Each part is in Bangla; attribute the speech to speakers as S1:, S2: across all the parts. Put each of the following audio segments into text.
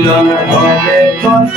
S1: মিলন হবে কত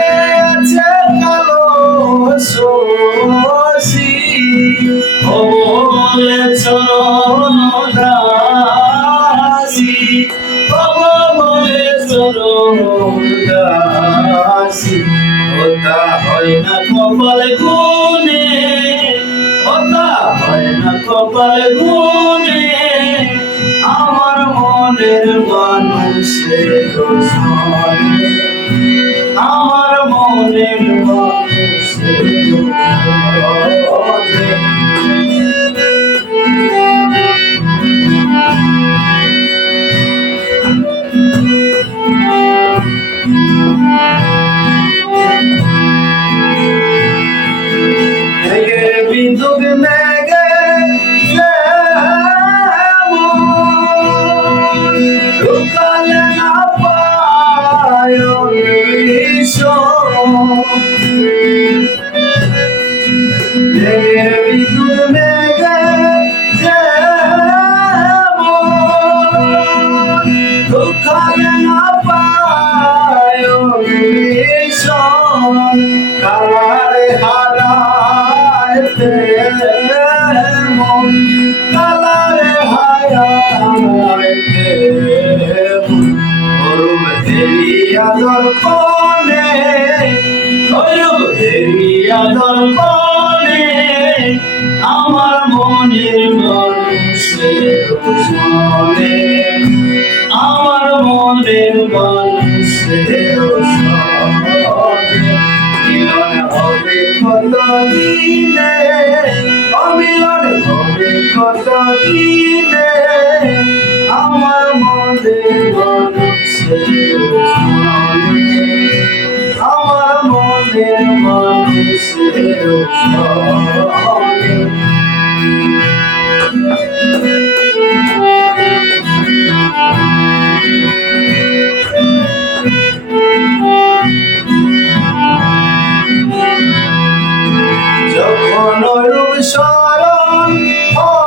S1: বলে চরণ দাসী ওটা হয় না কপাল গুনে ওটা হয় না কপাল গুনে আমার মনের মানুষের আমার মনের মানুষের হারাইতে মন কালারে হারাইতে মন দেরিয়া দর্পণে অরুম দেরিয়া দর্পণে আমার মনের মানুষের কত দিনে অমিলন হবে কত দিনে আমার মনে আমার মনে মানুষের Oh.